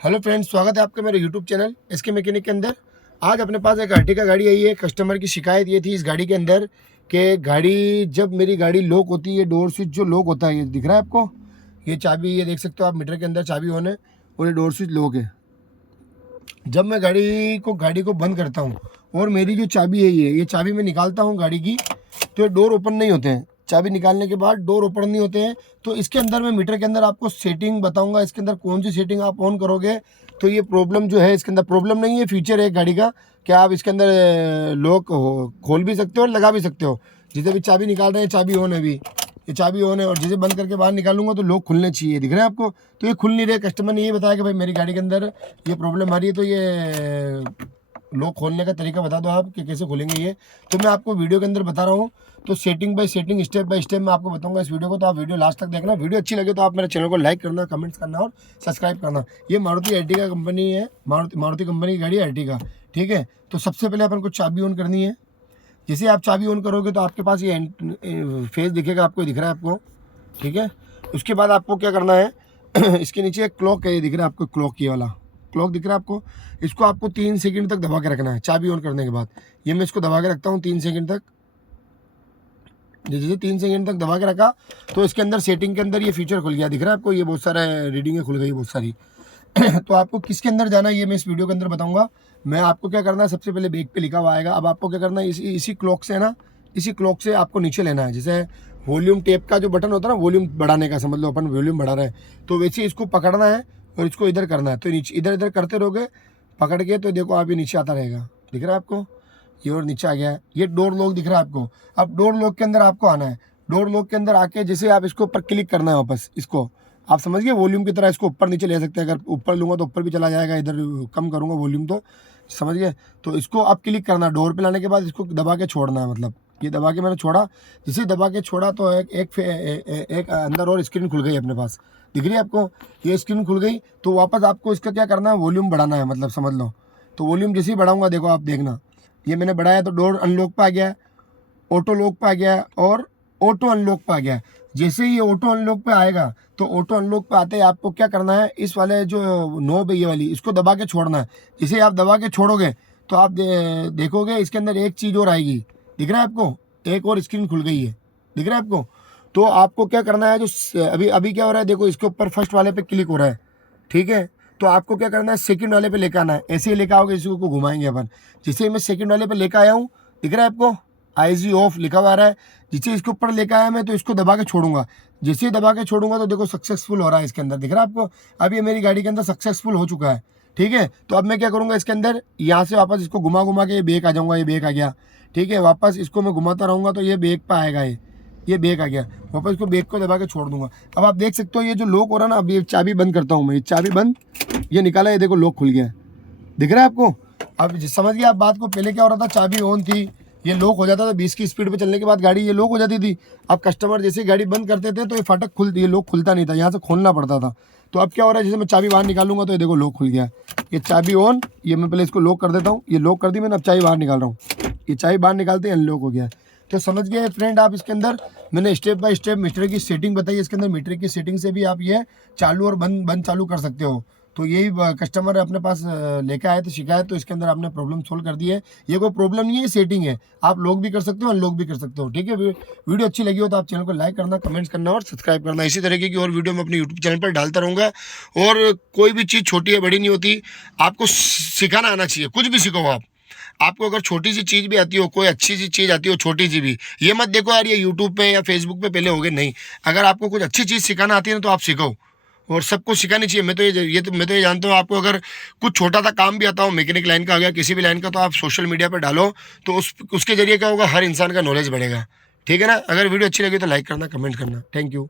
Hello friends, स्वागत है आपका मेरे यूट्यूब चैनल एसके मैकेनिक के अंदर। आज अपने पास एक अर्टिगा गाड़ी आई है। कस्टमर की शिकायत ये थी इस गाड़ी के अंदर कि गाड़ी जब मेरी गाड़ी लॉक होती है, डोर स्विच जो लॉक होता है, ये दिख रहा है आपको, ये चाबी, ये देख सकते हो आप मीटर के अंदर चाबी ऑन है और ये डोर स्विच लॉक है। जब मैं गाड़ी को बंद करता हूँ और मेरी जो चाबी है ये चाबी मैं निकालता हूँ गाड़ी की, तो ये डोर ओपन नहीं होते हैं। चाबी निकालने के बाद डोर ओपन नहीं होते हैं। तो इसके अंदर मैं मीटर के अंदर आपको सेटिंग बताऊंगा, इसके अंदर कौन सी सेटिंग आप ऑन करोगे तो ये प्रॉब्लम जो है, इसके अंदर प्रॉब्लम नहीं है, फीचर है गाड़ी का कि आप इसके अंदर लॉक खोल भी सकते हो और लगा भी सकते हो। जिसे भी चाबी निकाल रहे हैं, चाबी ऑन है, अभी ये चाबी ऑन है और जिसे बंद करके बाहर निकालूंगा तो लॉक खुलने चाहिए। दिख रहे हैं आपको, तो ये खुल नहीं रहे। कस्टमर ने ये बताया कि भाई मेरी गाड़ी के अंदर ये प्रॉब्लम आ रही है, तो ये लॉक खोलने का तरीका बता दो आप कि कैसे खोलेंगे ये। तो मैं आपको वीडियो के अंदर बता रहा हूँ, तो setting bye setting, step by step मैं आपको बताऊंगा इस वीडियो को। तो आप वीडियो लास्ट तक देखना। वीडियो अच्छी लगे तो आप मेरे चैनल को लाइक करना, कमेंट्स करना और सब्सक्राइब करना। ये मारुति अर्टिगा कंपनी है, मारुति कंपनी की गाड़ी है अर्टिगा, ठीक है। तो सबसे पहले अपन को चाबी ऑन करनी है। जैसे आप चाबी ऑन करोगे तो आपके पास ये फेस दिखेगा, आपको दिख रहा है आपको, ठीक है। उसके बाद आपको क्या करना है इसके नीचे एक क्लॉक है, ये दिख रहा है आपको, क्लॉक, ये वाला क्लॉक दिख रहा है आपको। इसको आपको 3 सेकंड तक दबा के रखना है चाबी ऑन करने के बाद। ये मैं इसको दबा के रखता हूँ 3 सेकंड तक। जैसे 3 सेकंड तक दबा के रखा तो इसके अंदर सेटिंग के अंदर ये फीचर खुल गया, दिख रहा है आपको, ये बहुत सारा रीडिंगें खुल गई बहुत सारी तो आपको किसके अंदर जाना है ये मैं इस वीडियो के अंदर बताऊंगा। मैं आपको क्या करना है, सबसे पहले बैक पे लिखा हुआ आएगा। अब आपको क्या करना है, इसी क्लॉक से है ना, इसी क्लॉक से आपको नीचे लेना है। जैसे वॉल्यूम टेप का जो बटन होता है ना, वॉल्यूम बढ़ाने का, समझ लो अपन वॉल्यूम बढ़ा रहे हैं, तो वैसे इसको पकड़ना है और इसको इधर करना है। तो नीचे इधर इधर करते रहोगे पकड़ के, तो देखो आप ये नीचे आता रहेगा, दिख रहा है आपको, ये और नीचे आ गया है। ये डोर लॉक दिख रहा है आपको। अब डोर लॉक के अंदर आपको आना है। डोर लॉक के अंदर आके जैसे आप इसको ऊपर क्लिक करना है वापस, इसको आप समझ गए, वॉल्यूम की तरह इसको ऊपर नीचे ले सकते हैं। अगर ऊपर लूँगा तो ऊपर भी चला जाएगा, इधर कम करूँगा वॉल्यूम तो समझ गए। तो इसको आप क्लिक करना, डोर पे लाने के बाद इसको दबा के छोड़ना है। मतलब ये दबा के मैंने छोड़ा, जैसे दबा के छोड़ा तो एक अंदर और स्क्रीन खुल गई अपने पास, दिख रही है आपको, ये स्क्रीन खुल गई। तो वापस आपको इसका क्या करना है, वॉल्यूम बढ़ाना है, मतलब समझ लो। तो वॉल्यूम जैसे ही बढ़ाऊँगा, देखो आप देखना, ये मैंने बढ़ाया तो डोर अनलॉक पे आ गया, ऑटो लॉक पे आ गया और ऑटो अनलॉक पे आ गया। जैसे ही ये ऑटो अनलॉक पे आएगा तो ऑटो अनलॉक पे आते ही आपको क्या करना है, इस वाले जो नॉब है ये वाली, इसको दबा के छोड़ना है। जैसे आप दबा के छोड़ोगे तो आप देखोगे इसके अंदर एक चीज़ और आएगी, दिख रहा है आपको, एक और स्क्रीन खुल गई है, दिख रहा है आपको। तो आपको क्या करना है, जो अभी क्या हो रहा है, देखो इसके ऊपर फर्स्ट वाले पे क्लिक हो रहा है, ठीक है। तो आपको क्या करना है, सेकंड वाले पे लेकर आना है। ऐसे ही लेकर आओगे, इसी को घुमाएंगे अपन। जैसे मैं सेकंड वाले पे लेकर आया हूँ, दिख रहा है आपको, IZ ऑफ लिखा हुआ आ रहा है। जिससे इसके ऊपर लेकर आया मैं, तो इसको दबा के छोड़ूंगा। जैसे ही दबा के छोड़ूंगा तो देखो सक्सेसफुल हो रहा है इसके अंदर, दिख रहा है आपको। अब ये मेरी गाड़ी के अंदर सक्सेसफुल हो चुका है, ठीक है। तो अब मैं क्या करूँगा, इसके अंदर यहाँ से वापस इसको घुमा घुमा के बैक आ जाऊँगा। ये बैक आ गया, ठीक है। वापस इसको मैं घुमाता रहूँगा तो ये बैक पे आएगा, ये बैक आ गया। वापस इसको बैक को दबा के छोड़ दूंगा। अब आप देख सकते हो ये जो लॉक हो रहा है ना, अब ये चाबी बंद करता हूँ मैं, ये चाबी बंद, ये निकाला, ये देखो लॉक खुल गया, दिख रहा है आपको। अब समझ गया आप बात को। पहले क्या हो रहा था, चाबी ऑन थी, ये लॉक हो जाता था, 20 की स्पीड पे चलने के बाद गाड़ी ये लॉक हो जाती थी। अब कस्टमर जैसे गाड़ी बंद करते थे तो ये फाटक खुलती, ये लॉक खुलता नहीं था, यहाँ से खोलना पड़ता था। तो अब क्या हो रहा है, जैसे मैं चाबी बाहर निकालूंगा तो ये देखो लॉक खुल गया। ये चाबी ऑन, ये मैं पहले इसको लॉक कर देता हूँ, ये लॉक कर दी मैंने। अब चाबी बाहर निकाल रहा हूँ, ये चाबी बाहर निकालते ही अनलॉक हो गया। तो समझ गए फ्रेंड आप। इसके अंदर मैंने स्टेप बाय स्टेप मीटर की सेटिंग बताई। इसके अंदर मीटर की सेटिंग से भी आप ये चालू और बंद चालू कर सकते हो। तो यही कस्टमर अपने पास लेकर आए थे शिकायत, तो इसके अंदर आपने प्रॉब्लम सोल्व कर दी है। ये कोई प्रॉब्लम नहीं है, सेटिंग है। आप लोग भी कर सकते हो, अनलॉक भी कर सकते हो, ठीक है। वीडियो अच्छी लगी हो तो आप चैनल को लाइक करना, कमेंट्स करना और सब्सक्राइब करना। इसी तरीके की और वीडियो मैं अपने यूट्यूब चैनल पर डालता रहूँगा। और कोई भी चीज़ छोटी है बड़ी नहीं होती, आपको सिखाना आना चाहिए। कुछ भी सीखो आप, आपको अगर छोटी सी चीज़ भी आती हो, कोई अच्छी सी चीज़ आती हो, छोटी सी भी, ये मत देखो यार ये यूट्यूब पे या फेसबुक पे पहले हो गए, नहीं। अगर आपको कुछ अच्छी चीज़ सिखाना आती है ना तो आप सीखो, और सबको सिखानी चाहिए। मैं तो ये जानता हूँ, आपको अगर कुछ छोटा सा काम भी आता हो, मैकेनिक लाइन का आ गया, किसी भी लाइन का, तो आप सोशल मीडिया पर डालो, तो उसके जरिए क्या होगा, हर इंसान का नॉलेज बढ़ेगा, ठीक है ना। अगर वीडियो अच्छी लगी तो लाइक करना, कमेंट करना। Thank you.